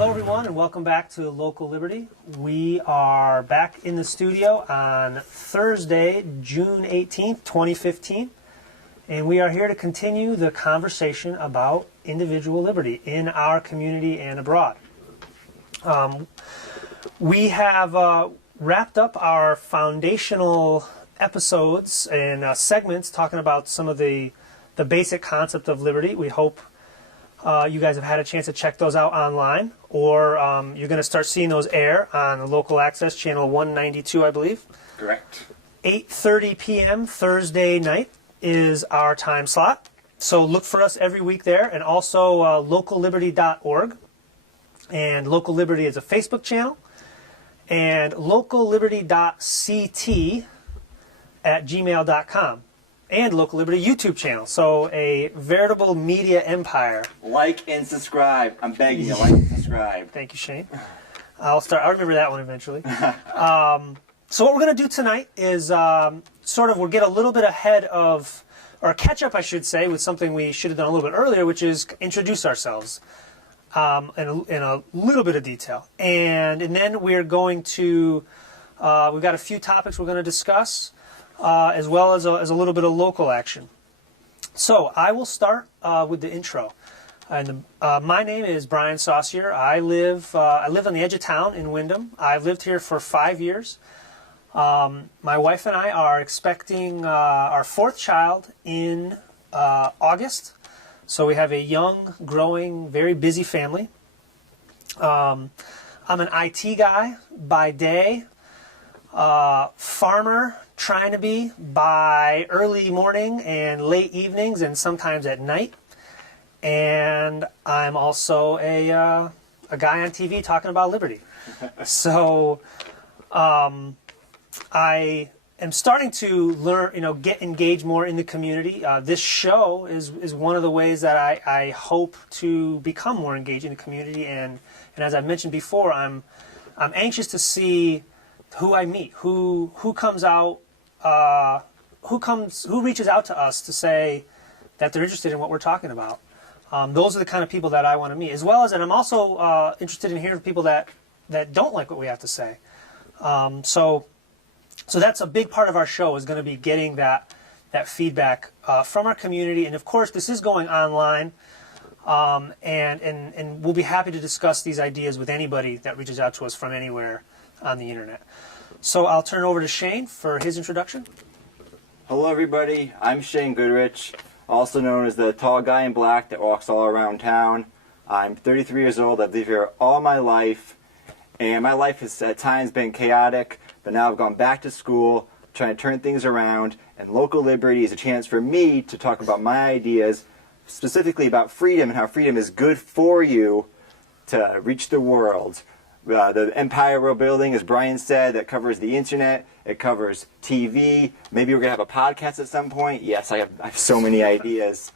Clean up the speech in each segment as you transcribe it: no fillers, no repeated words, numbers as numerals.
Hello everyone and welcome back to Local Liberty. We are back in the studio on Thursday, June 18th, 2015, and we are here to continue the conversation about individual liberty in our community and abroad. We have wrapped up our foundational episodes and segments talking about some of the basic concept of liberty. We hope you guys have had a chance to check those out online, or you're going to start seeing those air on the local access channel 192, I believe. Correct. 8:30 p.m. Thursday night is our time slot. So look for us every week there, and also localliberty.org. And Local Liberty is a Facebook channel, and localliberty.ct@gmail.com. And Local Liberty YouTube channel. So a veritable media empire. Like and subscribe. I'm begging you, like and subscribe. Thank you, Shane. I'll remember that one eventually. So what we're going to do tonight is we'll get a little bit ahead of, or catch up, I should say, with something we should have done a little bit earlier, which is introduce ourselves in a little bit of detail. And then we're going to, we've got a few topics we're going to discuss. As well as a little bit of local action. So I will start with the intro. And my name is Brian Saucier. I live on the edge of town in Windham. I've lived here for 5 years. My wife and I are expecting our fourth child in August. So we have a young, growing, very busy family. I'm an IT guy by day, farmer, trying to be by early morning and late evenings and sometimes at night. And I'm also a guy on TV talking about liberty. So I am starting to learn, get engaged more in the community. This show is one of the ways that I hope to become more engaged in the community. And as I mentioned before, I'm anxious to see who I meet, who comes out, who reaches out to us to say that they're interested in what we're talking about. Those are the kind of people that I want to meet, as well as, and I'm also interested in hearing from people that don't like what we have to say. So that's a big part of our show, is going to be getting that feedback from our community. And of course, this is going online, and we'll be happy to discuss these ideas with anybody that reaches out to us from anywhere on the internet. So I'll turn it over to Shane for his introduction. Hello everybody, I'm Shane Goodrich, also known as the tall guy in black that walks all around town. I'm 33 years old, I've lived here all my life, and my life has at times been chaotic, but now I've gone back to school, trying to turn things around, and Local Liberty is a chance for me to talk about my ideas, specifically about freedom and how freedom is good for you to reach the world. The empire we're building, as Brian said, that covers the internet, it covers TV, maybe we're going to have a podcast at some point. Yes, I have so many ideas.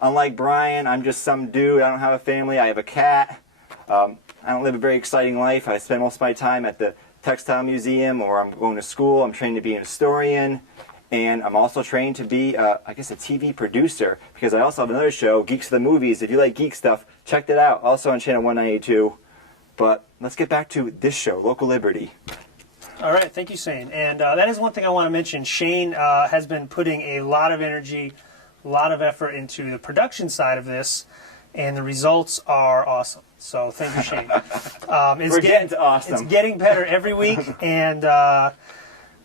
Unlike Brian, I'm just some dude, I don't have a family, I have a cat. I don't live a very exciting life. I spend most of my time at the textile museum, or I'm going to school, I'm trained to be an historian, and I'm also trained to be, a TV producer, because I also have another show, Geeks of the Movies. If you like geek stuff, check that out, also on channel 192. But let's get back to this show, Local Liberty. All right, thank you, Shane. And that is one thing I want to mention. Shane has been putting a lot of energy, a lot of effort into the production side of this, and the results are awesome. So thank you, Shane. We're getting to awesome. It's getting better every week, and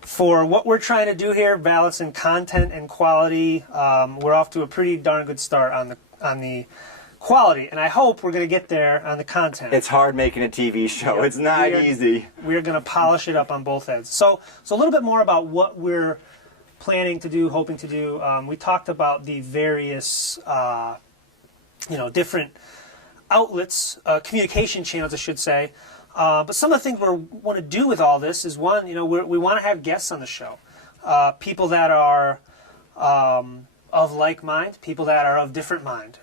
for what we're trying to do here, balancing content and quality, we're off to a pretty darn good start on the quality, and I hope we're going to get there on the content. It's hard making a TV show. Yep. It's not easy. We're going to polish it up on both ends. So a little bit more about what we're planning to do, hoping to do. We talked about the various, different outlets, communication channels, I should say. But some of the things we want to do with all this is, one, we want to have guests on the show, people that are of like mind, people that are of different mind.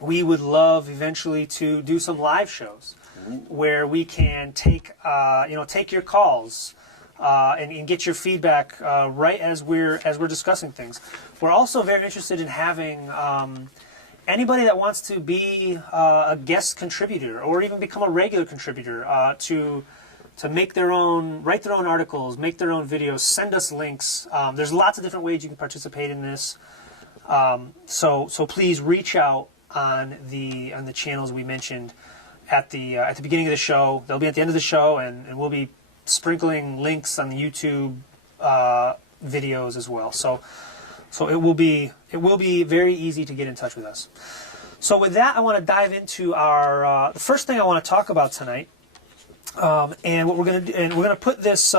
We would love eventually to do some live shows where we can take your calls and get your feedback right as we're discussing things. We're also very interested in having anybody that wants to be a guest contributor or even become a regular contributor to make their own, write their own articles, make their own videos, send us links. There's lots of different ways you can participate in this. So please reach out on the channels we mentioned at the beginning of the show. They'll be at the end of the show, and we'll be sprinkling links on the YouTube videos as well. So it will be very easy to get in touch with us. So with that, I want to dive into our the first thing I want to talk about tonight, and what we're going to do, and we're going to put this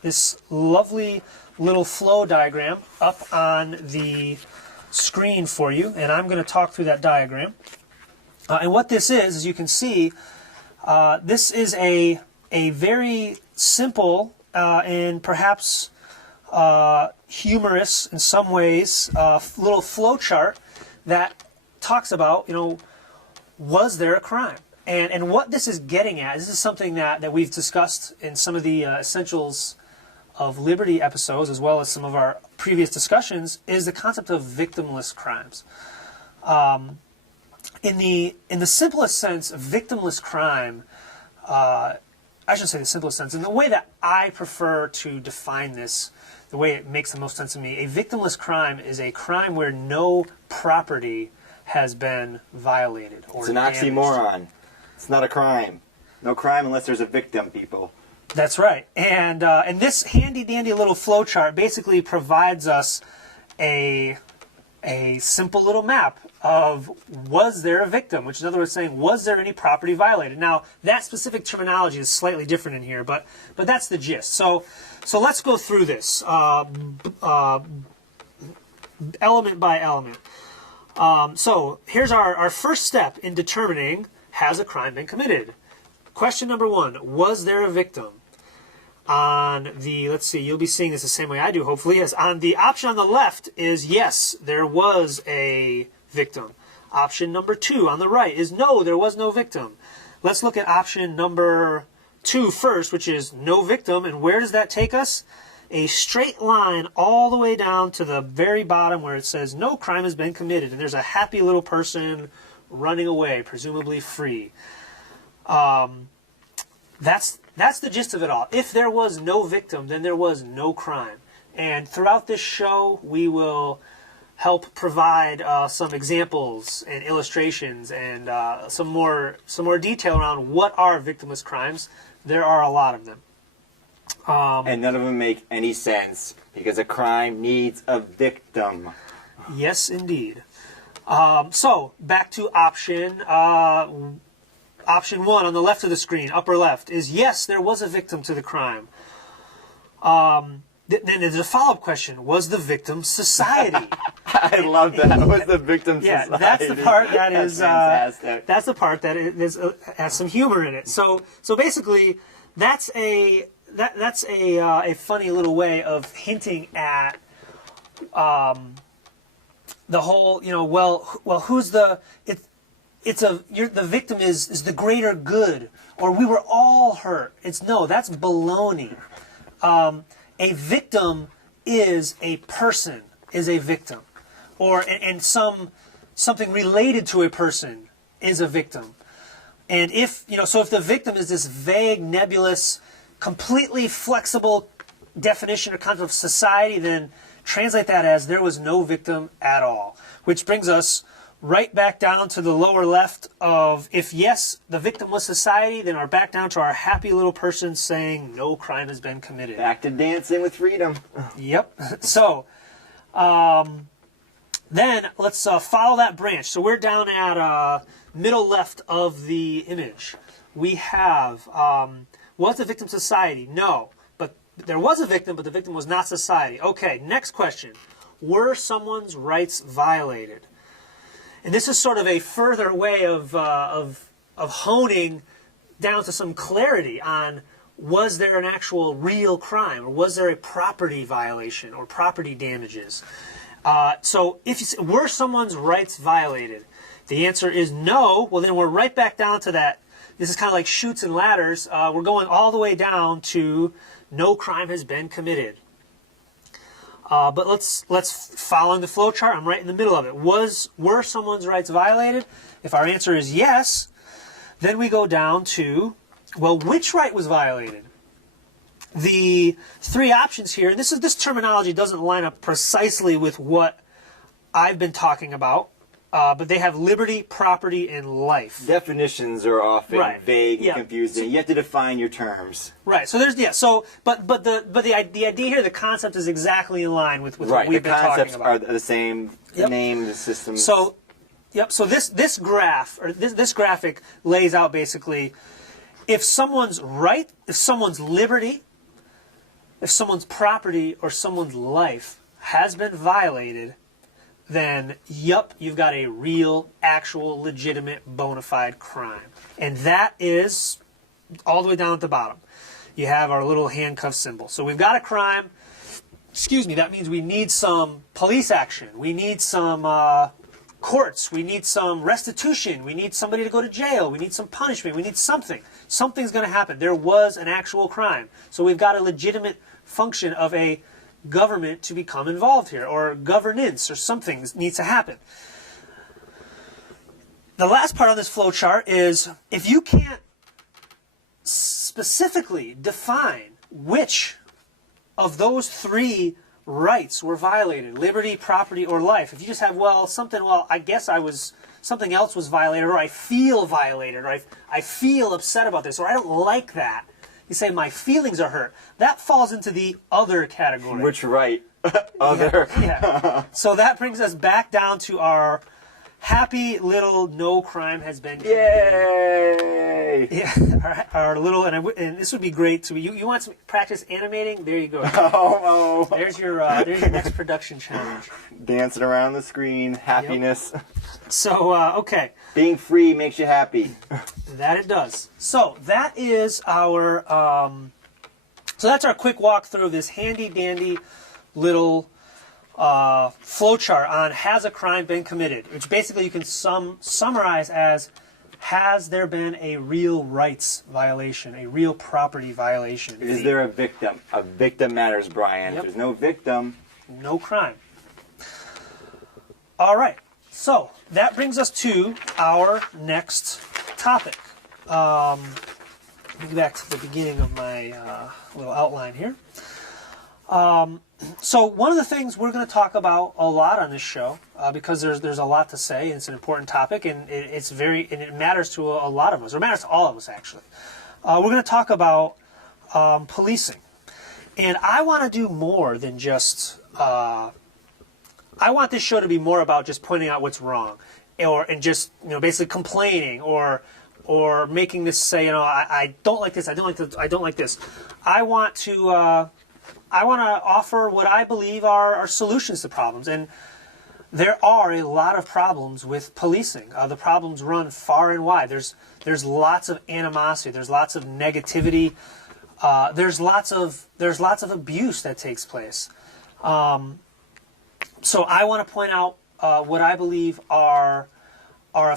this lovely little flow diagram up on the screen for you, and I'm going to talk through that diagram. And what this is, as you can see, this is a very simple and perhaps humorous in some ways little flow chart that talks about, was there a crime? And what this is getting at, this is something that we've discussed in some of the Essentials of Liberty episodes, as well as some of our previous discussions, is the concept of victimless crimes. In the simplest sense, victimless crime, I shouldn't say the simplest sense, in the way that I prefer to define this, the way it makes the most sense to me, a victimless crime is a crime where no property has been violated or It's an damaged. oxymoron. It's not a crime. No crime unless there's a victim, people. That's right. And this handy-dandy little flowchart basically provides us a simple little map of, was there a victim, which is another way of saying, was there any property violated? Now, that specific terminology is slightly different in here, but that's the gist. So let's go through this element by element. So here's our first step in determining, has a crime been committed? Question number 1, was there a victim? On the, let's see, you'll be seeing this the same way I do, hopefully. Yes, on the option on the left is yes, there was a victim. Option number 2 on the right is no, there was no victim. Let's look at option number 2 first, which is no victim. And where does that take us? A straight line all the way down to the very bottom where it says no crime has been committed. And there's a happy little person running away, presumably free. That's the gist of it all. If there was no victim, then there was no crime. And throughout this show, we will help provide some examples and illustrations and some more detail around what are victimless crimes. There are a lot of them. And none of them make any sense because a crime needs a victim. Yes, indeed. So back to option 1 on the left of the screen, upper left, is yes, there was a victim to the crime. Then there's a follow-up question. Was the victim society? I love that. Was the victim society? Yeah, that's the part that is fantastic. that's the part that has some humor in it. So basically, that's a funny little way of hinting at the whole, well, who's the the victim is the greater good, or we were all hurt. That's baloney. A victim is a person, is a victim, and something related to a person is a victim. And if the victim is this vague, nebulous, completely flexible definition or concept of society, then translate that as there was no victim at all. Which brings us right back down to the lower left of, if yes, the victim was society, then we're back down to our happy little person saying no crime has been committed. Back to dancing with freedom. Yep. So, then let's follow that branch. So we're down at middle left of the image. We have, was the victim society? No. But there was a victim, but the victim was not society. Okay, next question. Were someone's rights violated? And this is sort of a further way of honing down to some clarity on, was there an actual real crime, or was there a property violation or property damages? So were someone's rights violated? The answer is no. Well, then we're right back down to that. This is kind of like chutes and ladders. We're going all the way down to no crime has been committed. But let's follow the flow chart. I'm right in the middle of it. Were someone's rights violated? If our answer is yes, then we go down to, well, which right was violated? The three options here, and this terminology doesn't line up precisely with what I've been talking about, but they have liberty, property, and life. Definitions are often vague and confusing. So, you have to define your terms. Right. So there's but the idea here, the concept is exactly in line with what we've been talking about. The concepts are the same. The name, the systems. So, So this graph or this graphic lays out basically if someone's right, if someone's liberty, if someone's property, or someone's life has been violated, then, you've got a real, actual, legitimate, bona fide crime. And that is all the way down at the bottom. You have our little handcuff symbol. So we've got a crime. That means we need some police action. We need some courts. We need some restitution. We need somebody to go to jail. We need some punishment. We need something. Something's going to happen. There was an actual crime. So we've got a legitimate function of a government to become involved here, or governance, or something needs to happen. The last part on this flow chart is if you can't specifically define which of those three rights were violated, liberty, property, or life, if you just have, I guess something else was violated, or I feel violated, or I feel upset about this, or I don't like that. You say, my feelings are hurt. That falls into the other category. Which right? Other. Yeah. So that brings us back down to our happy little no crime has been committed. Yay! Yeah, our little, and this would be great. So you want to practice animating? There you go. Oh. There's your next production challenge. Dancing around the screen, happiness. Yep. So, okay. Being free makes you happy. That it does. So that is our, so that's our quick walkthrough of this handy dandy little flowchart on has a crime been committed, which basically you can summarize as has there been a real rights violation, a real property violation. Is there a victim? A victim matters, Brian. Yep. If there's no victim, no crime. All right. So that brings us to our next topic. Let me go back to the beginning of my little outline here. So one of the things we're going to talk about a lot on this show, because there's a lot to say, and it's an important topic, and it matters to a lot of us, or it matters to all of us actually. We're going to talk about policing, and I want to do more than just. I want this show to be more about just pointing out what's wrong, and just basically complaining or making this say I don't like this, I don't like this. I want to offer what I believe are solutions to problems, and there are a lot of problems with policing. The problems run far and wide. There's lots of animosity. There's lots of negativity. There's lots of abuse that takes place. So I want to point out what I believe are a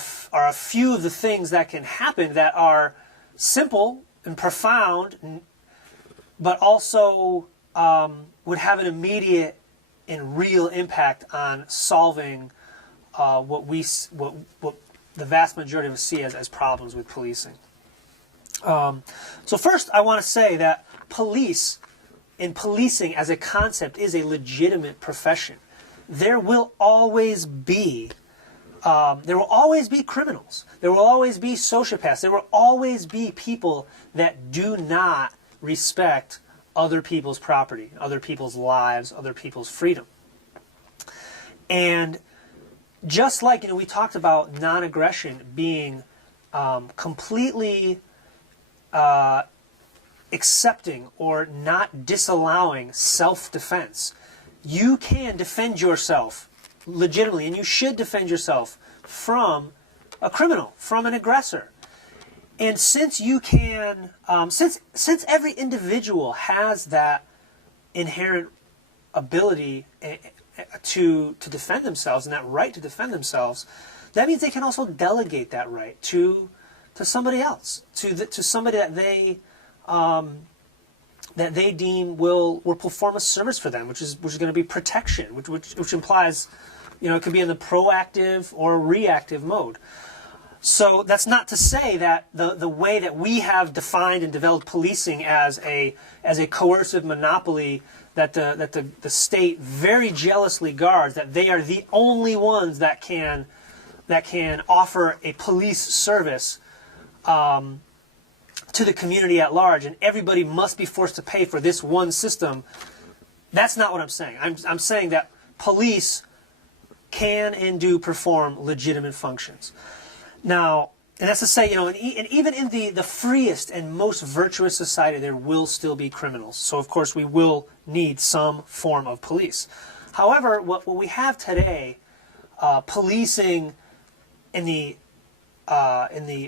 few of the things that can happen that are simple and profound, but also would have an immediate and real impact on solving what the vast majority of us see as problems with policing. So first, I want to say that policing as a concept is a legitimate profession. There will always be criminals. There will always be sociopaths. There will always be people that do not respect other people's property, other people's lives, other people's freedom. And just like we talked about non-aggression being completely accepting or not disallowing self-defense. You can defend yourself legitimately, and you should defend yourself from a criminal, from an aggressor. And since you can, since every individual has that inherent ability to defend themselves and that right to defend themselves, that means they can also delegate that right to somebody else, to somebody that they that they deem will perform a service for them, which is going to be protection, which implies, it could be in the proactive or reactive mode. So that's not to say that the way that we have defined and developed policing as a coercive monopoly that the state very jealously guards, that they are the only ones that can offer a police service to the community at large, and everybody must be forced to pay for this one system. That's not what I'm saying. I'm saying that police can and do perform legitimate functions. Now, and that's to say, and even in the freest and most virtuous society, there will still be criminals. So, of course, we will need some form of police. However, what we have today, policing in the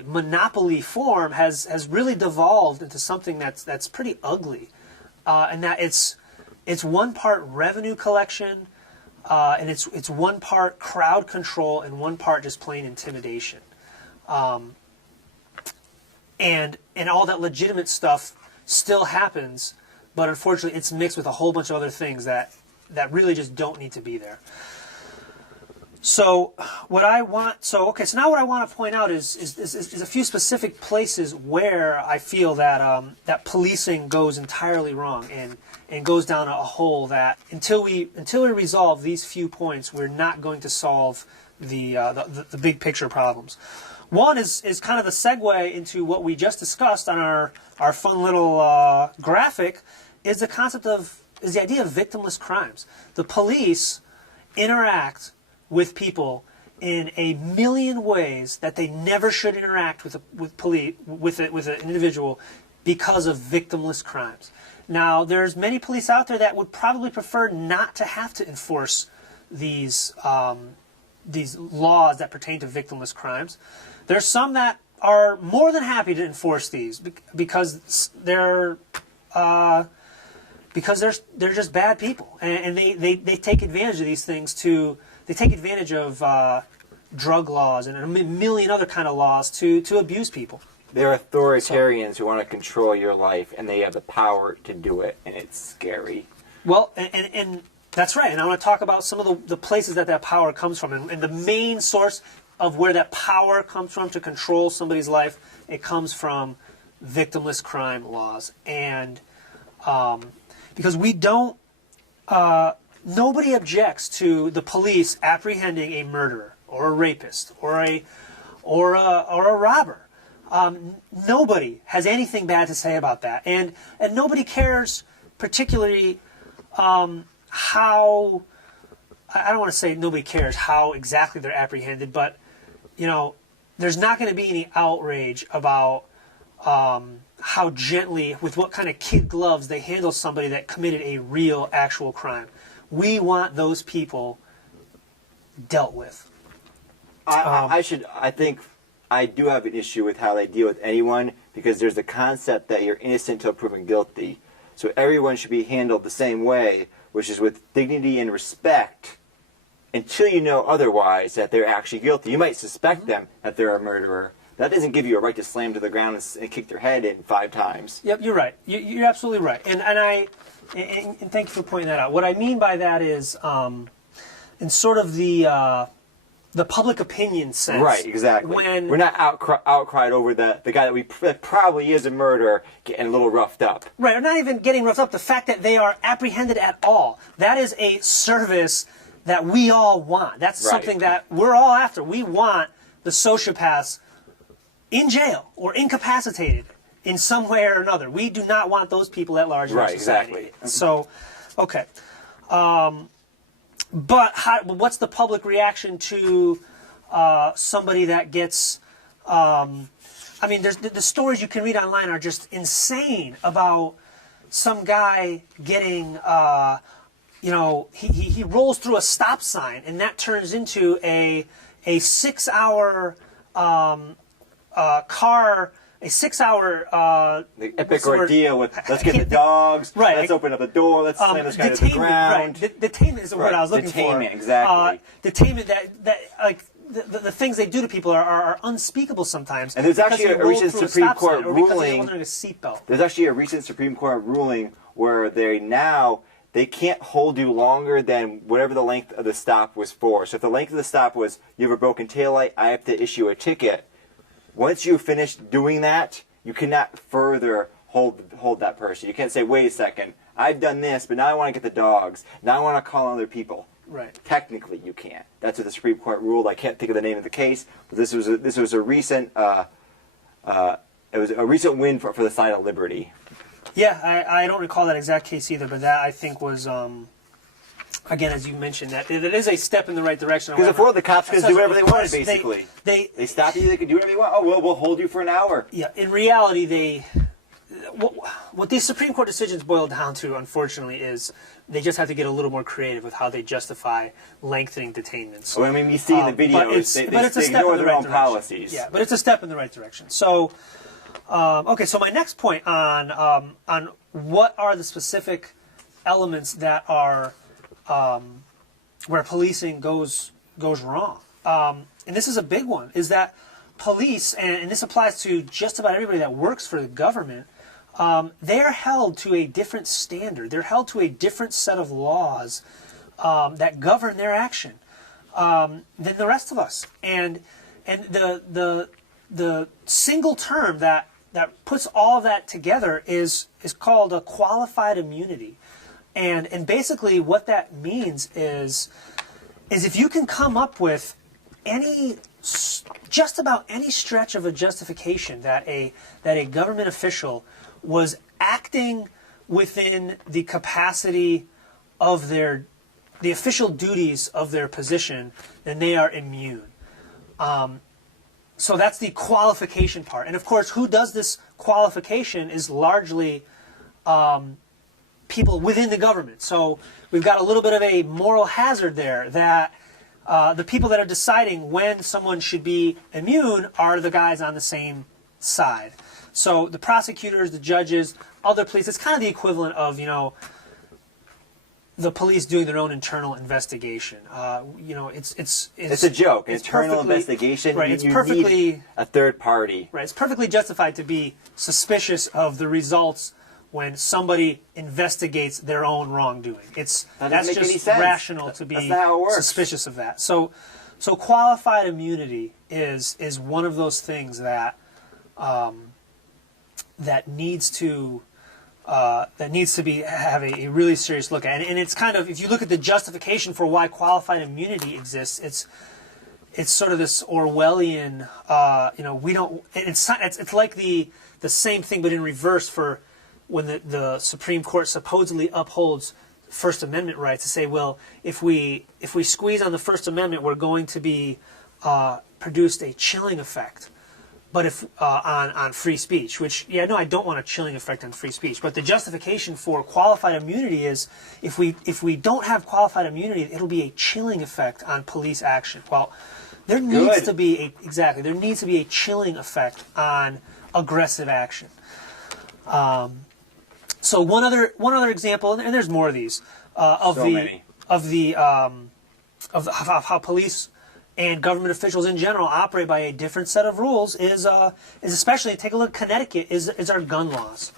monopoly form has really devolved into something that's pretty ugly, and that it's one part revenue collection, and it's one part crowd control and one part just plain intimidation. And all that legitimate stuff still happens, but unfortunately it's mixed with a whole bunch of other things that really just don't need to be there. So now what I want to point out is a few specific places where I feel that that policing goes entirely wrong and goes down a hole that until we resolve these few points, we're not going to solve the big picture problems. One is kind of the segue into what we just discussed on our fun little graphic, is the idea of victimless crimes. The police interact with people in a million ways that they never should interact with an individual because of victimless crimes. Now, there's many police out there that would probably prefer not to have to enforce these laws that pertain to victimless crimes. There's some that are more than happy to enforce these because they're just bad people, and they take advantage of these things they take advantage of drug laws and a million other kind of laws to abuse people. They're authoritarians who want to control your life, and they have the power to do it, and it's scary. Well, and that's right. And I want to talk about some of the places that power comes from, and the main source of where that power comes from to control somebody's life. It comes from victimless crime laws, and because we don't. Nobody objects to the police apprehending a murderer or a rapist or a robber. Nobody has anything bad to say about that, and nobody cares particularly how. I don't want to say nobody cares how exactly they're apprehended, but there's not going to be any outrage about how gently, with what kind of kid gloves they handle somebody that committed a real, actual crime. We want those people dealt with. I think I do have an issue with how they deal with anyone, because there's the concept that you're innocent until proven guilty. So everyone should be handled the same way, which is with dignity and respect, until you know otherwise, that they're actually guilty. You might suspect them that they're a murderer. That doesn't give you a right to slam to the ground and kick their head in 5 times. Yep, you're right. You're absolutely right. And thank you for pointing that out. What I mean by that is, in sort of the public opinion sense. Right, exactly. When we're not outcried over the guy that probably is a murderer getting a little roughed up. Right, or not even getting roughed up. The fact that they are apprehended at all. That is a service that we all want. That's something that we're all after. We want the sociopaths in jail or incapacitated in some way or another. We do not want those people at large in our society. Exactly. So, okay. But what's the public reaction to somebody that gets... I mean, the stories you can read online are just insane about some guy getting... he rolls through a stop sign, and that turns into a 6-hour car... A 6-hour... the epic ordeal with, let's get the dogs, right, let's open up the door, let's slam this guy to the ground. Right. Detainment is the word I was looking for. Detainment, exactly. Detainment that the things they do to people are unspeakable sometimes. And there's actually a recent Supreme Court ruling. Wearing a seatbelt. There's actually a recent Supreme Court ruling where they can't hold you longer than whatever the length of the stop was for. So if the length of the stop was you have a broken taillight, I have to issue a ticket. Once you finish doing that, you cannot further hold that person. You can't say, wait a second, I've done this, but now I want to get the dogs. Now I want to call other people. Right. Technically, you can't. That's what the Supreme Court ruled. I can't think of the name of the case, but this was a recent win for the side of liberty. Yeah, I don't recall that exact case either, but that I think was again, as you mentioned, that it is a step in the right direction. Because before the cops could do whatever they wanted, basically. They stop you. They could do whatever you want. Oh, we'll hold you for an hour. Yeah. In reality, what these Supreme Court decisions boil down to, unfortunately, is they just have to get a little more creative with how they justify lengthening detainments. Well, I mean, you see in the videos, they ignore their own policies. Yeah, but it's a step in the right direction. So, okay, so my next point on what are the specific elements that are where policing goes wrong, and this is a big one, is that police, and this applies to just about everybody that works for the government, they are held to a different standard. They're held to a different set of laws that govern their action than the rest of us. And the single term that puts all of that together is called a qualified immunity. And basically what that means is if you can come up with just about any stretch of a justification that a government official was acting within the capacity of the official duties of their position, then they are immune. So that's the qualification part. And of course, who does this qualification is largely people within the government. So we've got a little bit of a moral hazard there that the people that are deciding when someone should be immune are the guys on the same side. So the prosecutors, the judges, other police, it's kind of the equivalent of, the police doing their own internal investigation. It's a joke. Internal investigation. Right. It's you perfectly need a third party. Right. It's perfectly justified to be suspicious of the results when somebody investigates their own wrongdoing. That's just rational to be suspicious of that. So qualified immunity is one of those things that needs to have a really serious look at. And it's kind of, if you look at the justification for why qualified immunity exists, it's sort of this Orwellian, we don't. It's like the same thing but in reverse for when the Supreme Court supposedly upholds First Amendment rights to say, well, if we squeeze on the First Amendment, we're going to be produced a chilling effect. But if on free speech, which I don't want a chilling effect on free speech. But the justification for qualified immunity is if we don't have qualified immunity, it'll be a chilling effect on police action. Well, there needs to be a chilling effect on aggressive action. So one other example, and there's more of these of how police and government officials in general operate by a different set of rules is especially, take a look at Connecticut, is our gun laws.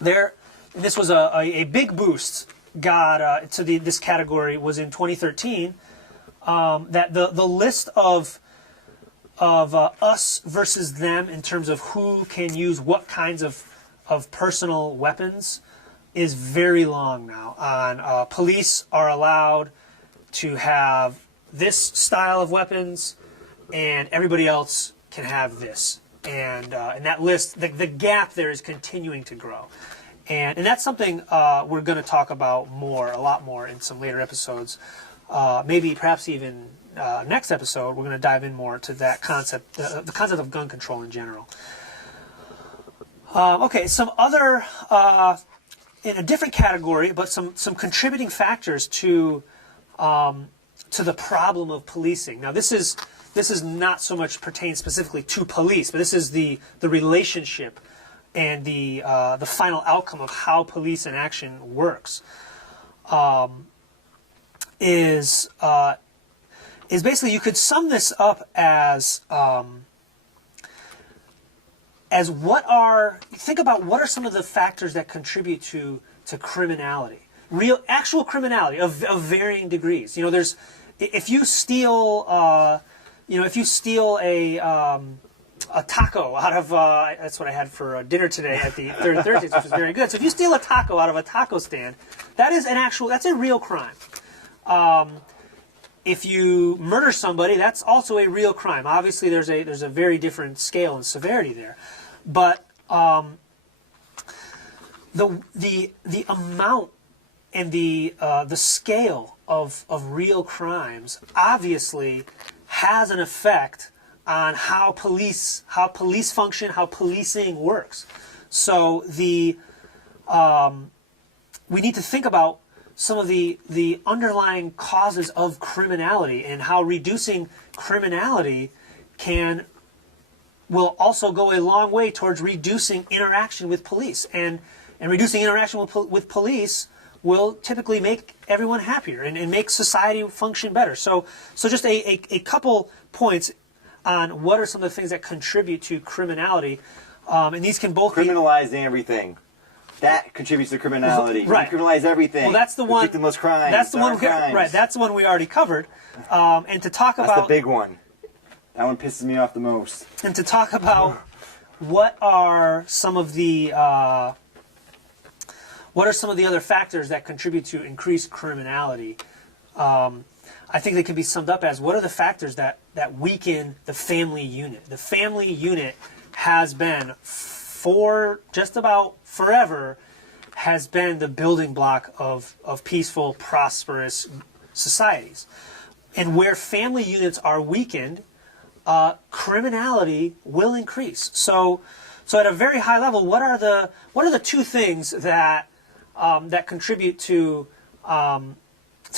This was a big boost got to this category was in 2013, that the list of us versus them in terms of who can use what kinds of personal weapons is very long now. Police are allowed to have this style of weapons, and everybody else can have this. And that list, the gap there is continuing to grow. And that's something we're going to talk about a lot more in some later episodes. Perhaps even next episode, we're going to dive in more to that concept, the concept of gun control in general. Okay, some other, in a different category, but some contributing factors to the problem of policing. Now, this is not so much pertains specifically to police, but this is the relationship and the final outcome of how police in action works. Is is basically, you could sum this up as think about what are some of the factors that contribute to criminality, actual criminality of varying degrees. You know, if you steal a taco out of that's what I had for dinner today at the Third Thursdays, which was very good. So if you steal a taco out of a taco stand, that's a real crime. If you murder somebody, that's also a real crime. Obviously, there's a very different scale and severity there, but the amount and the scale of real crimes obviously has an effect on how police function, how policing works. So we need to think about some of the underlying causes of criminality and how reducing criminality will also go a long way towards reducing interaction with police, and reducing interaction with police will typically make everyone happier and make society function better. So just a couple points on what are some of the things that contribute to criminality, and these can both criminalizing everything. That contributes to criminality. Right. You criminalize everything. Well, that's the one. Victimless crimes. That's the one. Right. That's the one we already covered. And to talk about that's the big one. That one pisses me off the most. And to talk about what are some of the other factors that contribute to increased criminality. I think they can be summed up as, what are the factors that weaken the family unit? The family unit has been, for just about forever, has been the building block of peaceful, prosperous societies. And where family units are weakened, criminality will increase. So at a very high level, what are the two things that contribute to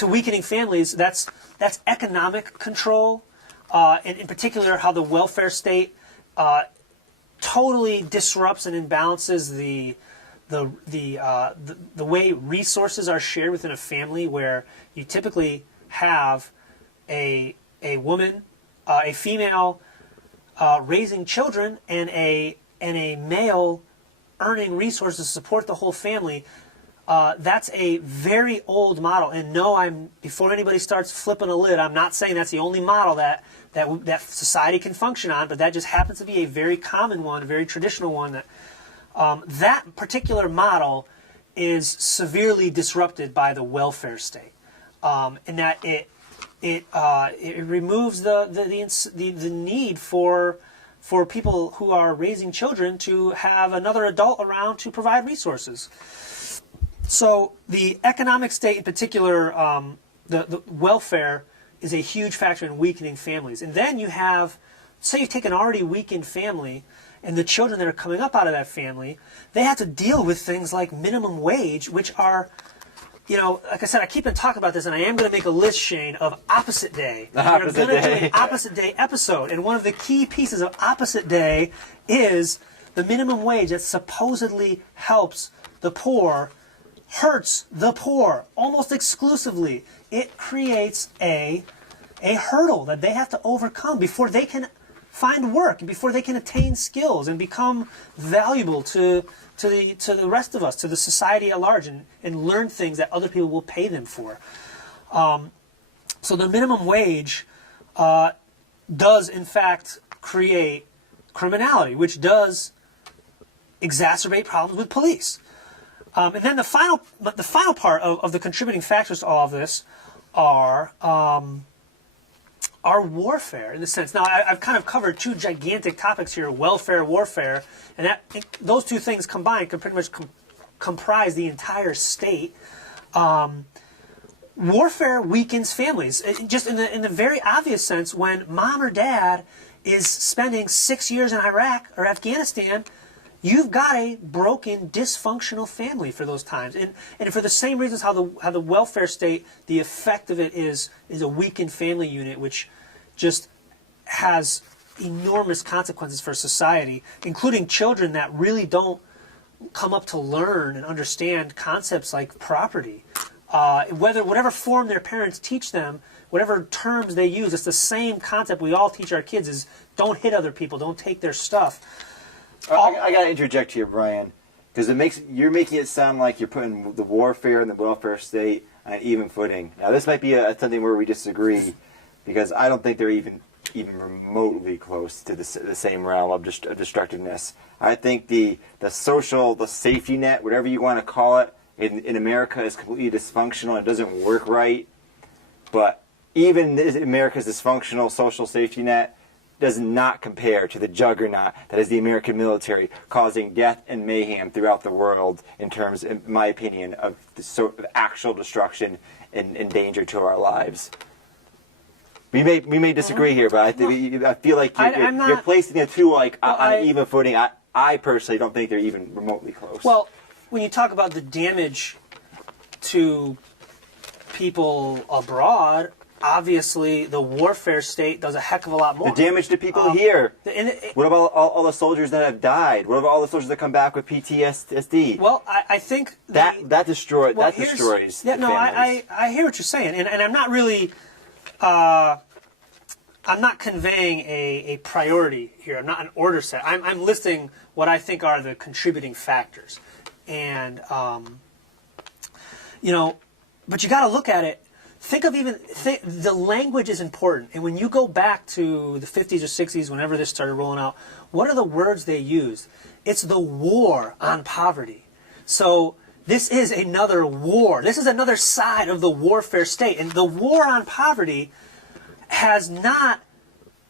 weakening families? That's economic control, and in particular how the welfare state totally disrupts and imbalances the way resources are shared within a family, where you typically have a woman, a female raising children, and a male earning resources to support the whole family. That's a very old model, and no, before anybody starts flipping a lid, I'm not saying that's the only model that society can function on, but that just happens to be a very common one, a very traditional one. That particular model is severely disrupted by the welfare state, and that it removes the need for people who are raising children to have another adult around to provide resources. So the economic state in particular, the welfare, is a huge factor in weakening families. And then you have, say you take an already weakened family, and the children that are coming up out of that family, they have to deal with things like minimum wage, which are, like I said, I keep on talking about this, and I am going to make a list, Shane, of opposite day. We're going to do an opposite day episode, and one of the key pieces of opposite day is the minimum wage that supposedly helps the poor, hurts the poor almost exclusively. It creates a hurdle that they have to overcome before they can find work, and before they can attain skills and become valuable to the rest of us, to the society at large, and learn things that other people will pay them for. So the minimum wage does in fact create criminality, which does exacerbate problems with police. And then the final part of the contributing factors to all of this are warfare, in the sense. Now, I've kind of covered two gigantic topics here: welfare, warfare, and those two things combined can pretty much comprise the entire state. Warfare weakens families, just in the very obvious sense. When mom or dad is spending 6 years in Iraq or Afghanistan, you've got a broken, dysfunctional family for those times, and for the same reasons how the welfare state, the effect of it is a weakened family unit, which just has enormous consequences for society, including children that really don't come up to learn and understand concepts like property. whatever form their parents teach them, whatever terms they use, it's the same concept we all teach our kids: is don't hit other people, don't take their stuff. I got to interject here, Brian, because you're making it sound like you're putting the warfare and the welfare state on an even footing. Now, this might be something where we disagree, because I don't think they're even remotely close to the same realm of destructiveness. I think the social, the safety net, whatever you want to call it, in America is completely dysfunctional. It doesn't work right. But even America's dysfunctional social safety net does not compare to the juggernaut that is the American military, causing death and mayhem throughout the world in terms, in my opinion, of actual destruction and danger to our lives. We may disagree here, but I feel like you're placing the two on an even footing. I personally don't think they're even remotely close. Well, when you talk about the damage to people abroad, obviously the warfare state does a heck of a lot more. The damage to people here. What about all the soldiers that have died? What about all the soldiers that come back with PTSD? Well, I think that destroys. Yeah, no, I hear what you're saying, and I'm not really. I'm not conveying a priority here. I'm not an order set. I'm listing what I think are the contributing factors, and but you got to look at it. Think of the language is important, and when you go back to the 50s or 60s, whenever this started rolling out, what are the words they used? It's the war on poverty. So this is another war. This is another side of the warfare state, and the war on poverty has not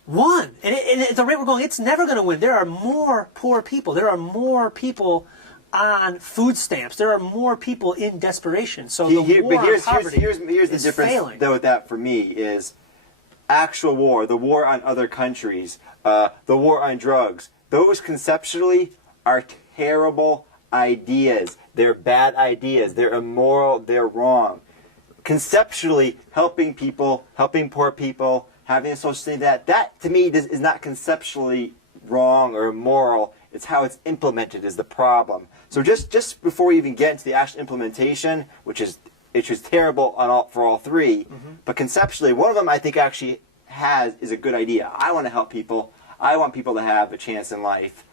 won. And at the rate we're going, it's never going to win. There are more poor people. There are more people on food stamps. There are more people in desperation. So the war on poverty here's the difference, failing. Though, with that for me is actual war, the war on other countries, the war on drugs. Those conceptually are terrible ideas. They're bad ideas. They're immoral. They're wrong. Conceptually, helping people, helping poor people, having a social safety that to me is not conceptually wrong or immoral. It's how it's implemented is the problem. So just before we even get into the actual implementation, which is terrible for all three, but conceptually, one of them I think actually is a good idea. I want to help people. I want people to have a chance in life.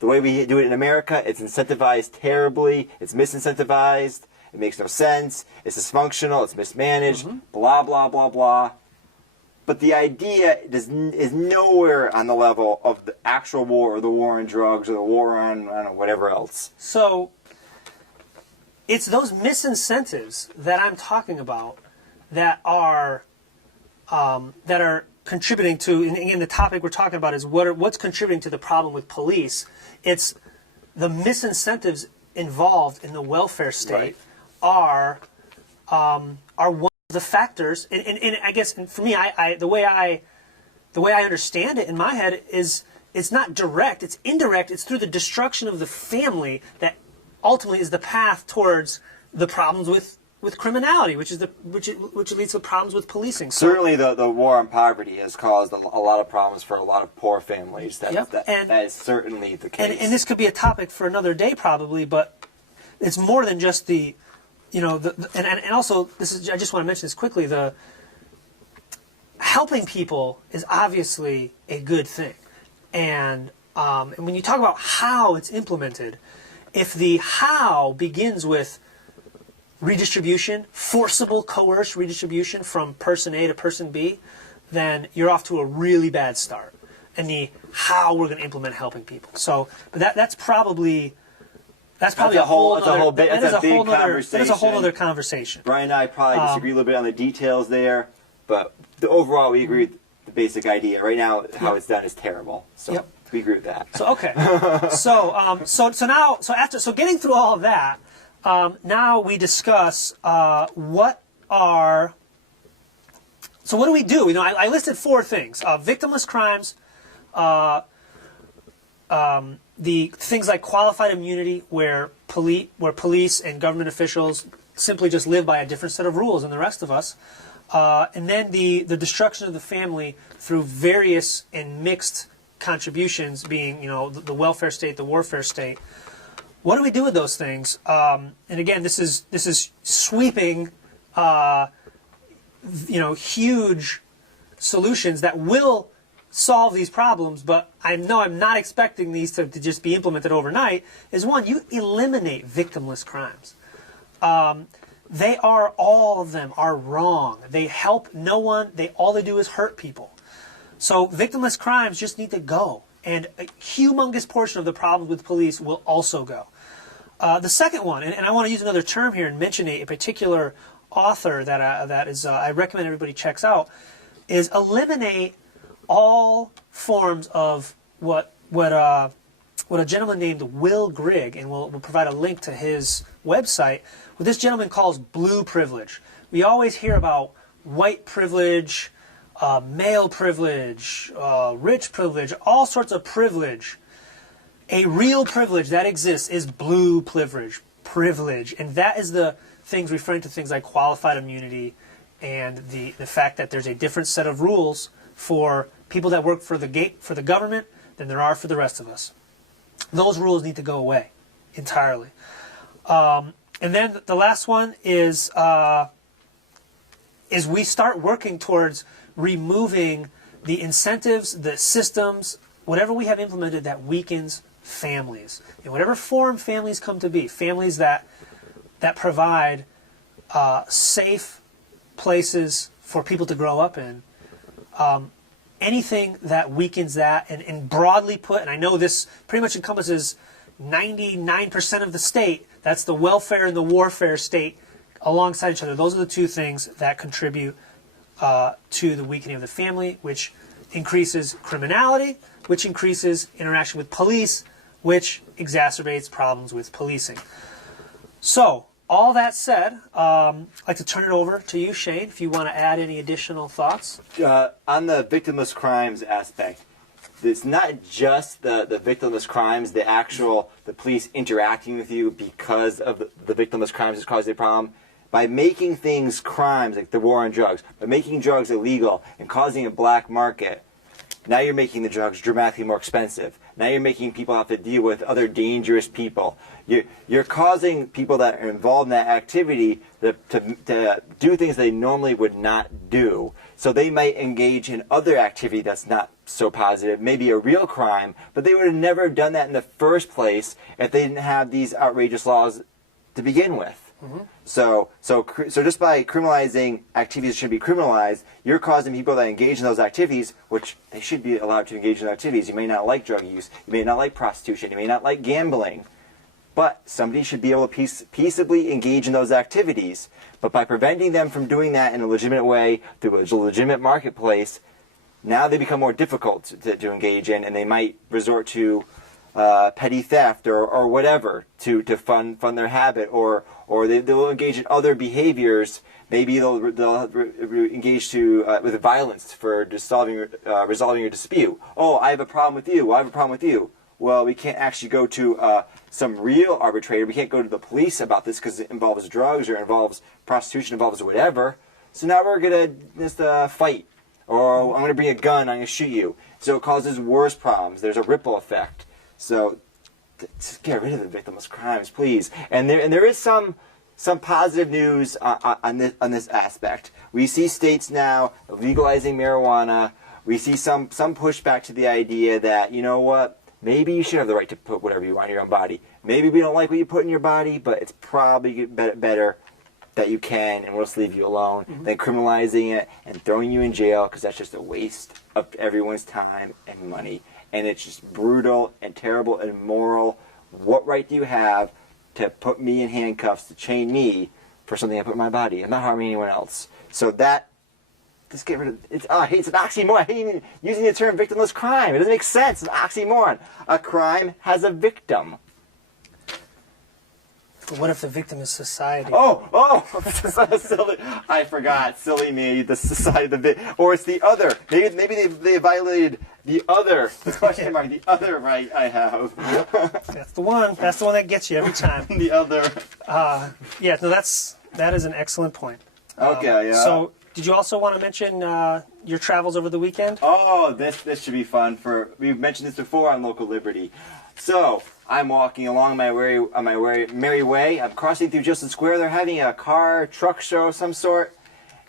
The way we do it in America, it's incentivized terribly. It's misincentivized. It makes no sense. It's dysfunctional. It's mismanaged. Blah, blah, blah, blah. But the idea is nowhere on the level of the actual war or the war on drugs or the war on whatever else. So it's those misincentives that I'm talking about that are contributing to, and again, the topic we're talking about is what's contributing to the problem with police. It's the misincentives involved in the welfare state are one of the factors. And I guess for me, the way I understand it in my head is it's not direct, it's indirect. It's through the destruction of the family that ultimately is the path towards the problems with criminality, which leads to problems with policing. So, certainly, the war on poverty has caused a lot of problems for a lot of poor families. That is certainly the case. And this could be a topic for another day, probably. But it's more than just the, and also this is. I just want to mention this quickly. The helping people is obviously a good thing, and when you talk about how it's implemented, if the how begins with redistribution, forcible, coerced redistribution from person A to person B, then you're off to a really bad start. And the how we're going to implement helping people. So, but that's probably a whole other conversation. Brian and I probably disagree a little bit on the details there, but overall we agree with the basic idea. Right now, how it's done is terrible. So we agree with that. So okay. So getting through all of that. Now we discuss what do we do? I listed 4 things: victimless crimes, the things like qualified immunity, where police and government officials simply just live by a different set of rules than the rest of us, and then the destruction of the family through various and mixed contributions, being the welfare state, the warfare state. What do we do with those things? And again, this is sweeping huge solutions that will solve these problems, but I know I'm not expecting these to just be implemented overnight, is one, you eliminate victimless crimes. All of them are wrong. They help no one. All they do is hurt people. So victimless crimes just need to go. And a humongous portion of the problems with police will also go. The second one, and I want to use another term here and mention a particular author that I recommend everybody checks out, is eliminate all forms of what a gentleman named Will Grigg, and we'll provide a link to his website, what this gentleman calls blue privilege. We always hear about white privilege, male privilege, rich privilege, all sorts of privilege. A real privilege that exists is blue privilege, and that is the things referring to things like qualified immunity and the fact that there's a different set of rules for people that work for the government than there are for the rest of us. Those rules need to go away entirely. And then the last one is we start working towards removing the incentives, the systems, whatever we have implemented that weakens families. In whatever form families come to be, families that provide safe places for people to grow up in, anything that weakens that, and broadly put, and I know this pretty much encompasses 99% of the state, that's the welfare and the warfare state alongside each other. Those are the two things that contribute to the weakening of the family, which increases criminality, which increases interaction with police, which exacerbates problems with policing. So, all that said, I'd like to turn it over to you, Shane, if you want to add any additional thoughts. On the victimless crimes aspect, it's not just the victimless crimes, the police interacting with you because of the victimless crimes is causing the problem. By making things crimes, like the war on drugs, by making drugs illegal and causing a black market, now you're making the drugs dramatically more expensive. Now you're making people have to deal with other dangerous people. You're causing people that are involved in that activity to do things they normally would not do. So they might engage in other activity that's not so positive, maybe a real crime, but they would have never done that in the first place if they didn't have these outrageous laws to begin with. Mm-hmm. So just by criminalizing activities that should be criminalized, you're causing people that engage in those activities, which they should be allowed to engage in activities. You may not like drug use, you may not like prostitution, you may not like gambling, but somebody should be able to peaceably engage in those activities. But by preventing them from doing that in a legitimate way, through a legitimate marketplace, now they become more difficult to engage in, and they might resort to petty theft or whatever to fund their habit, or they'll engage in other behaviors. Maybe they'll engage with violence for resolving your dispute. Oh, I have a problem with you. Well, I have a problem with you. Well, we can't actually go to some real arbitrator. We can't go to the police about this because it involves drugs or involves prostitution, involves whatever. So now we're gonna just fight, or I'm gonna bring a gun. I'm gonna shoot you. So it causes worse problems. There's a ripple effect. So just get rid of the victimless crimes, please. And there is some positive news on this aspect. We see states now legalizing marijuana. We see some pushback to the idea that, you know what, maybe you should have the right to put whatever you want in your own body. Maybe we don't like what you put in your body, but it's probably better that you can, and we'll just leave you alone, than criminalizing it and throwing you in jail, because that's just a waste of everyone's time and money. And it's just brutal and terrible and immoral. What right do you have to put me in handcuffs, to chain me for something I put in my body? I'm not harming anyone else. So that, just get rid of it. It's an oxymoron. I hate even using the term victimless crime. It doesn't make sense. It's an oxymoron. A crime has a victim. But what if the victim is society? Oh, silly. I forgot. Silly me. The society, or it's the other. Maybe they violated the other. Question mark. The other right I have. That's the one. That's the one that gets you every time. The other. Yeah. No, that is an excellent point. Okay. Yeah. So, did you also want to mention your travels over the weekend? Oh, this should be fun. We've mentioned this before on Local Liberty. So I'm walking along on my merry way. I'm crossing through Justin Square. They're having a truck show of some sort.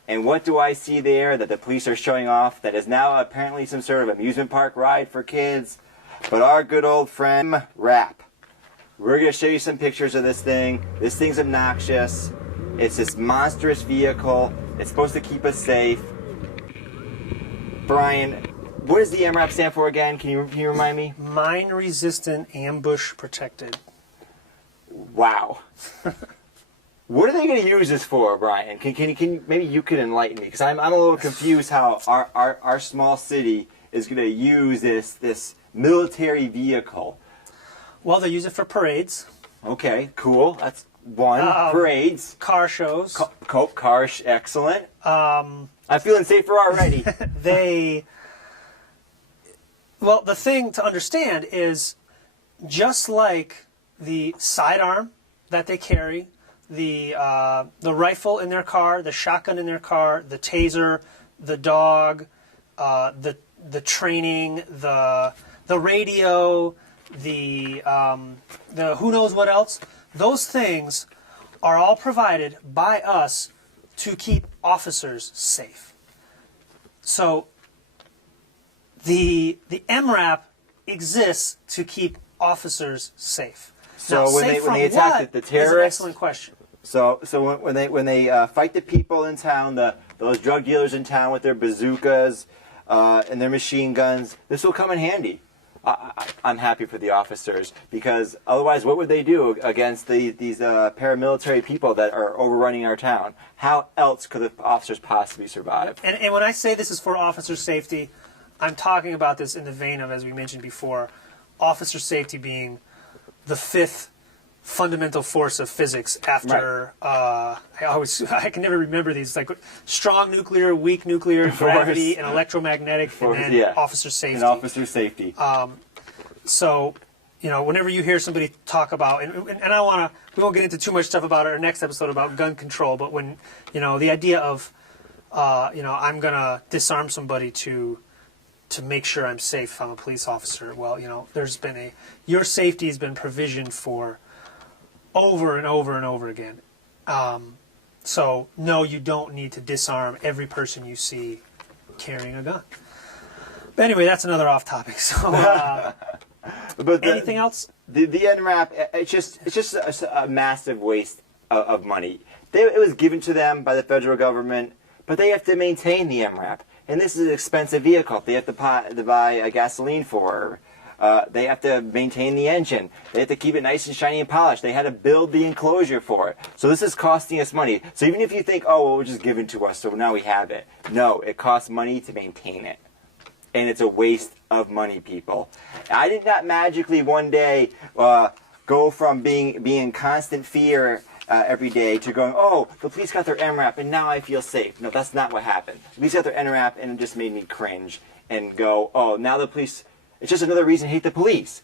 And what do I see there that the police are showing off that is now apparently some sort of amusement park ride for kids? But our good old friend MRAPS. We're going to show you some pictures of this thing. This thing's obnoxious. It's this monstrous vehicle. It's supposed to keep us safe. Brian, what does the MRAP stand for again? Can you remind me? Mine resistant, ambush protected. Wow. What are they going to use this for, Brian? Can maybe you could enlighten me, because I'm a little confused how our small city is going to use this military vehicle. Well, they use it for parades. Okay, cool. That's one. Parades. Car shows. Excellent. I'm feeling safer already. Well, the thing to understand is, just like the sidearm that they carry, the rifle in their car, the shotgun in their car, the taser, the dog, the training, the radio, the who knows what else. Those things are all provided by us to keep officers safe. So the MRAP exists to keep officers safe. So now, when they attack the terrorists, is an excellent question. So when they fight the people in town, those drug dealers in town with their bazookas and their machine guns, this will come in handy. I'm happy for the officers, because otherwise, what would they do against these paramilitary people that are overrunning our town? How else could the officers possibly survive? And when I say this is for officer safety, I'm talking about this in the vein of, as we mentioned before, officer safety being the fifth fundamental force of physics after I can never remember these, like strong nuclear, weak nuclear, gravity, and electromagnetic, and then officer safety. And officer safety. So, whenever you hear somebody talk about, and we won't get into too much stuff about it in our next episode about gun control, but when, the idea of, I'm going to disarm somebody to make sure I'm safe if I'm a police officer, well, there's been your safety has been provisioned for over and over and over again. So, no, you don't need to disarm every person you see carrying a gun. But anyway, that's another off topic. So, anything else? The NRAP, it's just a massive waste of money. It was given to them by the federal government, but they have to maintain the MRAP. And this is an expensive vehicle. They have to buy a gasoline for. They have to maintain the engine. They have to keep it nice and shiny and polished. They had to build the enclosure for it. So this is costing us money. So even if you think, oh, well, it was just given to us, so now we have it. No, it costs money to maintain it. And it's a waste of money, people. I did not magically one day go from being in constant fear every day to going, oh, the police got their MRAP and now I feel safe. No, that's not what happened. The police got their MRAP and it just made me cringe and go, oh, now the police... It's just another reason to hate the police.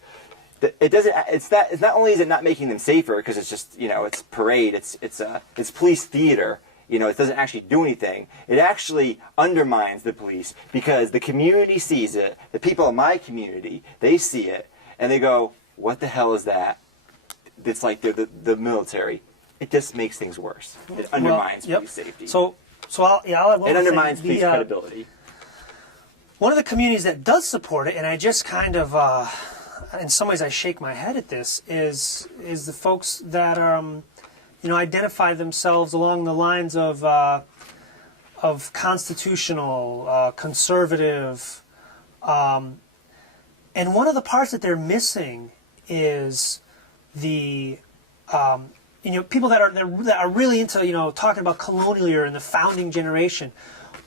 It's not only is it not making them safer, because it's just, it's parade, it's police theater. It doesn't actually do anything. It actually undermines the police, because the community sees it. The people in my community, they see it, and they go, what the hell is that? It's like they're the military. It just makes things worse. It undermines police safety. So I'll add one It more undermines thing. police credibility. One of the communities that does support it, and I just kind of, in some ways I shake my head at this, is the folks that identify themselves along the lines of constitutional, conservative, and one of the parts that they're missing is the people that are really into talking about colonial era and the founding generation.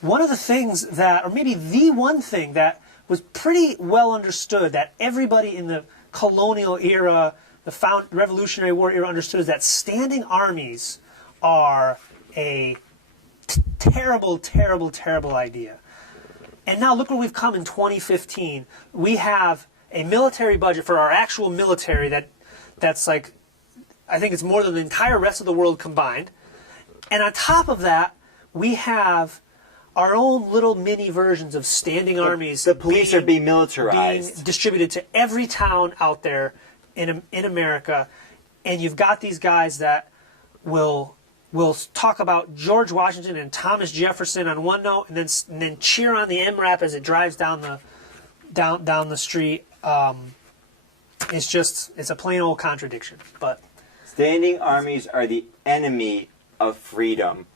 One of the things that, or maybe the one thing that was pretty well understood, that everybody in the colonial era, the Revolutionary War era understood, is that standing armies are a terrible, terrible, terrible idea. And now look where we've come in 2015. We have a military budget for our actual military that's like, I think it's more than the entire rest of the world combined. And on top of that, we have our own little mini versions of standing armies. The police are being militarized. Being distributed to every town out there in America, and you've got these guys that will talk about George Washington and Thomas Jefferson on one note, and then cheer on the MRAP as it drives down the street. It's a plain old contradiction. But standing armies are the enemy of freedom.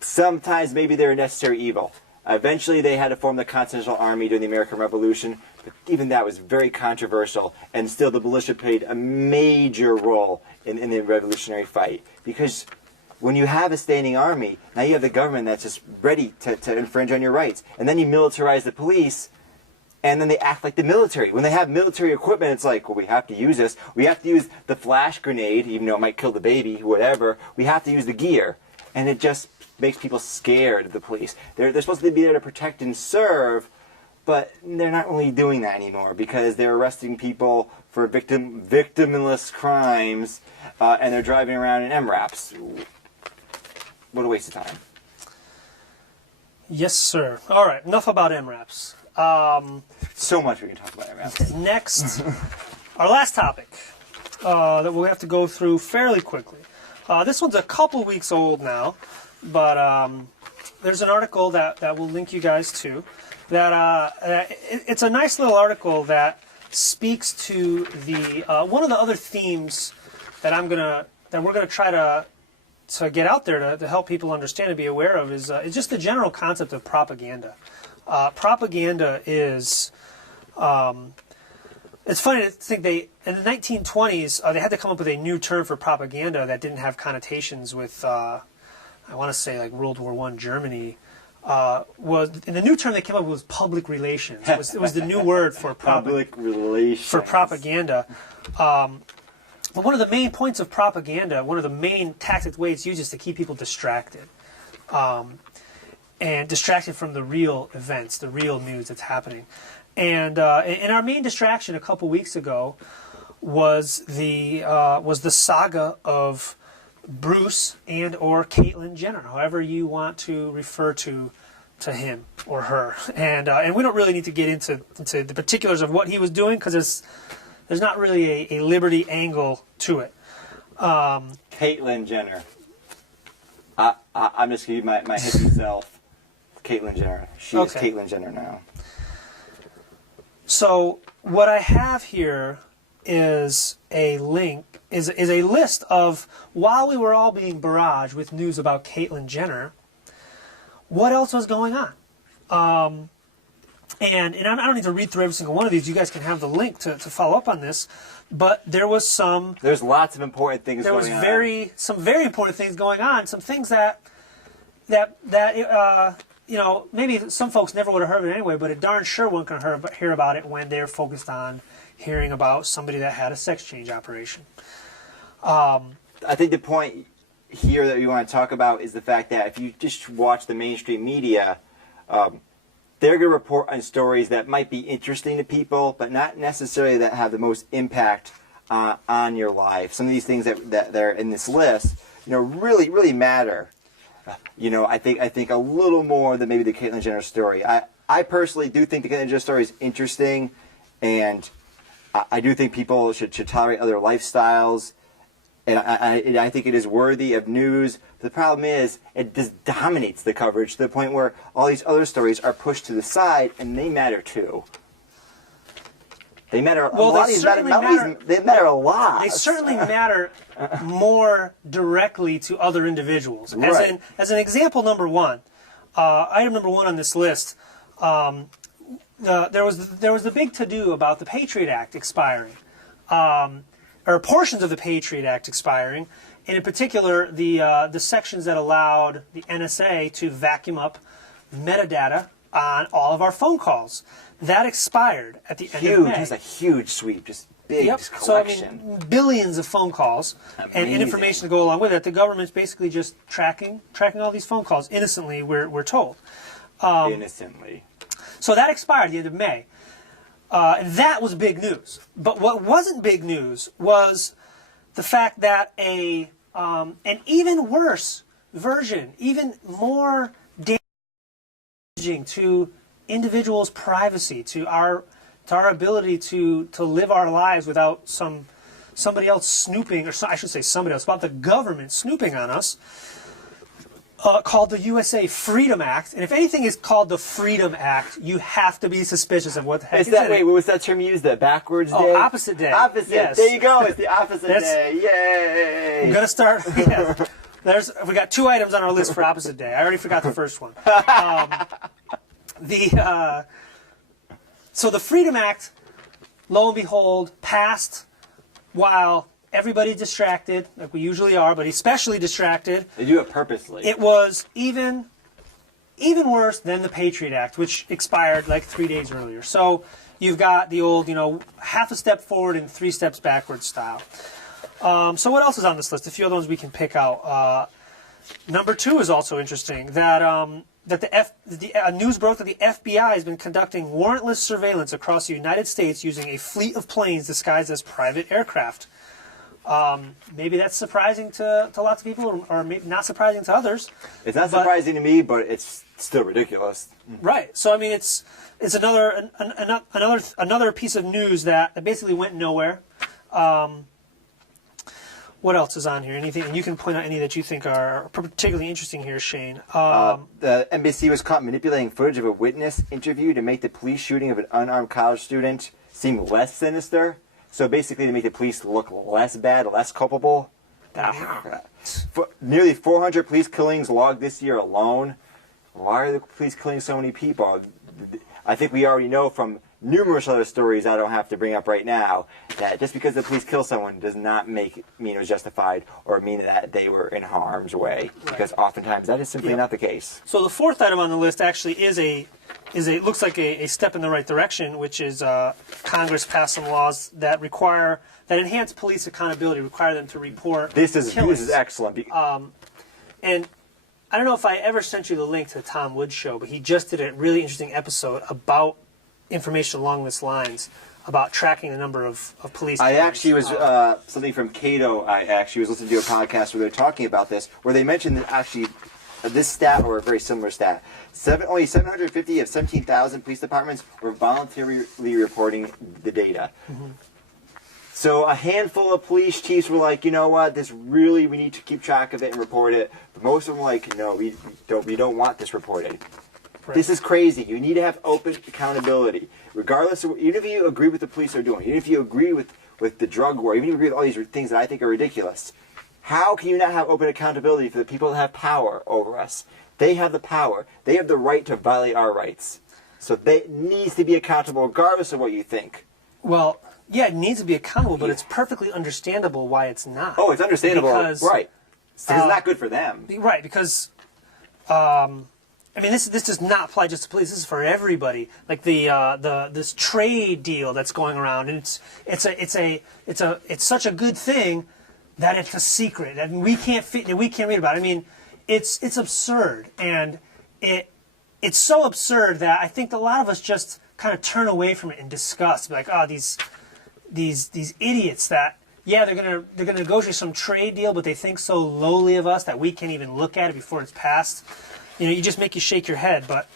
Sometimes maybe they're a necessary evil. Eventually they had to form the Continental Army during the American Revolution, but even that was very controversial, and still the militia played a major role in the revolutionary fight. Because when you have a standing army, now you have the government that's just ready to infringe on your rights. And then you militarize the police, and then they act like the military. When they have military equipment, it's like, well, we have to use this. We have to use the flash grenade, even though it might kill the baby, whatever. We have to use the gear. And it just makes people scared of the police. They're supposed to be there to protect and serve, but they're not really doing that anymore because they're arresting people for victimless crimes, and they're driving around in MRAPS. What a waste of time. yes, sir. All right, enough about MRAPs. So much we can talk about MRAPs. Next, our last topic that we'll have to go through fairly quickly. This one's a couple weeks old now, but there's an article that we'll link you guys to. It's a nice little article that speaks to the one of the other themes that we're gonna try to get out there to help people understand and be aware of is just the general concept of propaganda. Propaganda is, it's funny to think in the 1920s, they had to come up with a new term for propaganda that didn't have connotations with, I want to say like World War I Germany. And the new term they came up with was public relations. It was the new word for Public relations. For propaganda. But one of the main points of propaganda, one of the main tactic ways used is to keep people distracted. And distracted from the real events, the real news that's happening. And our main distraction a couple weeks ago was the saga of Bruce and or Caitlyn Jenner, however you want to refer to him or her. And we don't really need to get into the particulars of what he was doing because there's not really a liberty angle to it. Caitlyn Jenner. I'm just going to give my hippie self. Caitlyn Jenner. She is Caitlyn Jenner now. So what I have here is a link, is a list of, while we were all being barraged with news about Caitlyn Jenner, what else was going on? And I don't need to read through every single one of these. You guys can have the link to follow up on this. But there was there's lots of important things going on. There was some very important things going on. Some things that maybe some folks never would have heard of it anyway, but it darn sure one can hear about it when they're focused on hearing about somebody that had a sex change operation. I think the point here that we want to talk about is the fact that if you just watch the mainstream media, they're going to report on stories that might be interesting to people, but not necessarily that have the most impact on your life. Some of these things that are in this list, really, really matter. I think a little more than maybe the Caitlyn Jenner story. I personally do think the Caitlyn Jenner story is interesting, and I do think people should tolerate other lifestyles, and I think it is worthy of news. The problem is it just dominates the coverage to the point where all these other stories are pushed to the side, and they matter too. They matter a lot. They matter a lot. They certainly matter more directly to other individuals. Right. As an example, number one, item number one on this list, there was the big to-do about the Patriot Act expiring, or portions of the Patriot Act expiring, and in particular the sections that allowed the NSA to vacuum up metadata on all of our phone calls. That expired at the end of May. It was a huge sweep, just big collection. So, billions of phone calls and information to go along with it. The government's basically just tracking all these phone calls innocently, we're told. Innocently. So that expired at the end of May. And that was big news. But what wasn't big news was the fact that an even worse version, even more damaging to individuals' privacy, to our to our ability to live our lives without somebody else snooping, or I should say somebody else, about the government snooping on us, called the USA Freedom Act. And if anything is called the Freedom Act, you have to be suspicious of what the heck Is that, wait, what was that term used? The backwards day? Oh, opposite day. Opposite. Yes. There you go. It's the opposite day. Yay. I'm going to start. Yeah. We got 2 items on our list for opposite day. I already forgot the first one. So the Freedom Act, lo and behold, passed while everybody distracted, like we usually are, but especially distracted. They do it purposely. It was even worse than the Patriot Act, which expired like 3 days earlier. So you've got the old, half a step forward and 3 steps backwards style. So what else is on this list? A few other ones we can pick out. Number 2 is also interesting, that news broke that the FBI has been conducting warrantless surveillance across the United States using a fleet of planes disguised as private aircraft. Maybe that's surprising to lots of people, or maybe not surprising to others. It's not surprising to me, but it's still ridiculous. Right. So I mean, it's another piece of news that basically went nowhere. What else is on here? Anything? And you can point out any that you think are particularly interesting here, Shane. The NBC was caught manipulating footage of a witness interview to make the police shooting of an unarmed college student seem less sinister. So basically to make the police look less bad, less culpable. Nearly 400 police killings logged this year alone. Why are the police killing so many people? I think we already know from numerous other stories I don't have to bring up right now that just because the police kill someone does not mean it was justified or mean that they were in harm's way, because oftentimes that is simply not the case. So the 4th item on the list actually looks like a step in the right direction, which is Congress passed some laws that enhance police accountability, require them to report This is excellent. And I don't know if I ever sent you the link to the Tom Woods show, but he just did a really interesting episode about information along this lines, about tracking the number of police. I actually was, something from Cato, I actually was listening to a podcast where they were talking about this, where they mentioned that actually this stat, or a very similar stat, only 750 of 17,000 police departments were voluntarily reporting the data. Mm-hmm. So a handful of police chiefs were like, you know what, we need to keep track of it and report it. But most of them were like, no, we don't want this reported. Right. This is crazy. You need to have open accountability. Regardless of, even if you agree with the police are doing, even if you agree with the drug war, even if you agree with all these things that I think are ridiculous, how can you not have open accountability for the people that have power over us? They have the power. They have the right to violate our rights. So they needs to be accountable regardless of what you think. Well, yeah, it needs to be accountable, but it's perfectly understandable why it's not. Oh, it's understandable, right. It's not good for them. Right, because I mean, this does not apply just to police. This is for everybody. Like this trade deal that's going around, and it's such a good thing that it's a secret and we can't read about it. I mean, it's absurd, and it's so absurd that I think a lot of us just kind of turn away from it in disgust. Like, oh, these idiots that. Yeah, they're gonna negotiate some trade deal, but they think so lowly of us that we can't even look at it before it's passed. You just make you shake your head. But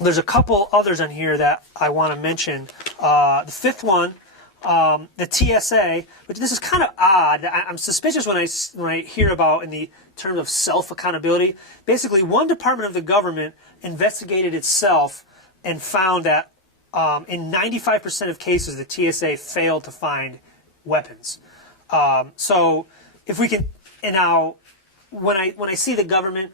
there's a couple others on here that I want to mention. The 5th one, the TSA, which this is kind of odd. I'm suspicious when I hear about in the terms of self-accountability. Basically, one department of the government investigated itself and found that in 95% of cases, the TSA failed to find weapons. So if we can, and now when I see the government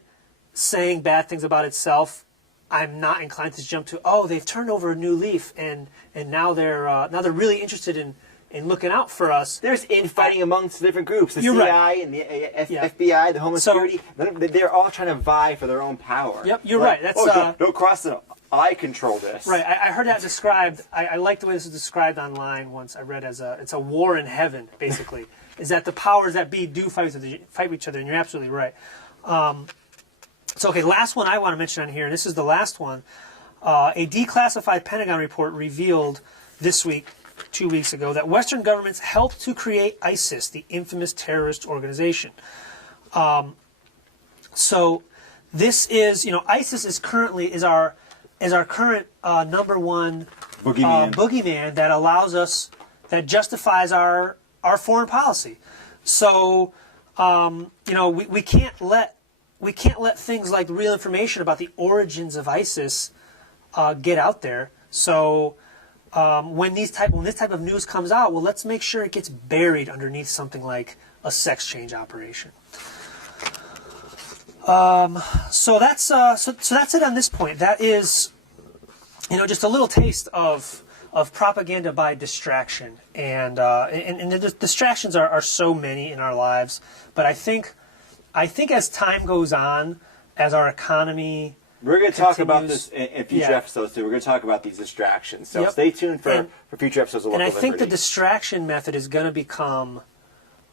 saying bad things about itself, I'm not inclined to jump to, oh, they've turned over a new leaf and now they're really interested in looking out for us. There's infighting amongst different groups. The You're CI right. and the FBI, the Homeland Security, they're all trying to vie for their own power. Yep, you're right. That's don't cross the. I control this. Right. I heard that described. I like the way this is described online once. I read it's a war in heaven, basically. Is that the powers that be do fight with each other, and you're absolutely right. So, okay, last one I want to mention on here, and this is the last one. A declassified Pentagon report revealed this week, 2 weeks ago, that Western governments helped to create ISIS, the infamous terrorist organization. So this is, ISIS is our current number one boogeyman. that allows us, that justifies our foreign policy. So, we can't let things like real information about the origins of ISIS get out there. So when this type of news comes out, well, let's make sure it gets buried underneath something like a sex change operation. So that's it on this point. That is, just a little taste of propaganda by distraction, and the distractions are so many in our lives. But I think as time goes on, as our economy we're going to talk about this in future episodes too. We're going to talk about these distractions. So stay tuned for future episodes of Local Liberty. And I think the distraction method is going to become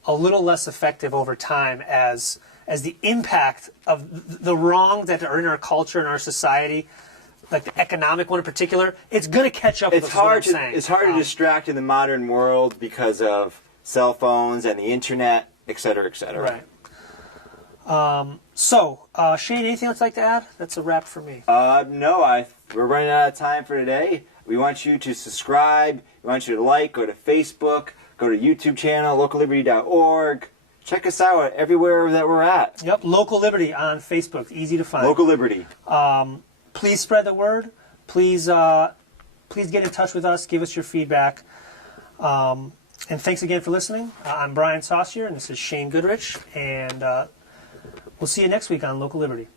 a little less effective over time as the impact of the wrongs that are in our culture and our society, like the economic one in particular, it's going to catch up with us. It's hard to distract in the modern world because of cell phones and the internet, et cetera, et cetera. Right. Shane, anything else you'd like to add? That's a wrap for me. No, we're running out of time for today. We want you to subscribe. We want you to like, go to Facebook, go to YouTube channel, localliberty.org. Check us out everywhere that we're at. Yep, Local Liberty on Facebook. Easy to find. Local Liberty. Please spread the word. Please get in touch with us. Give us your feedback. And thanks again for listening. I'm Brian Saucier, and this is Shane Goodrich. And we'll see you next week on Local Liberty.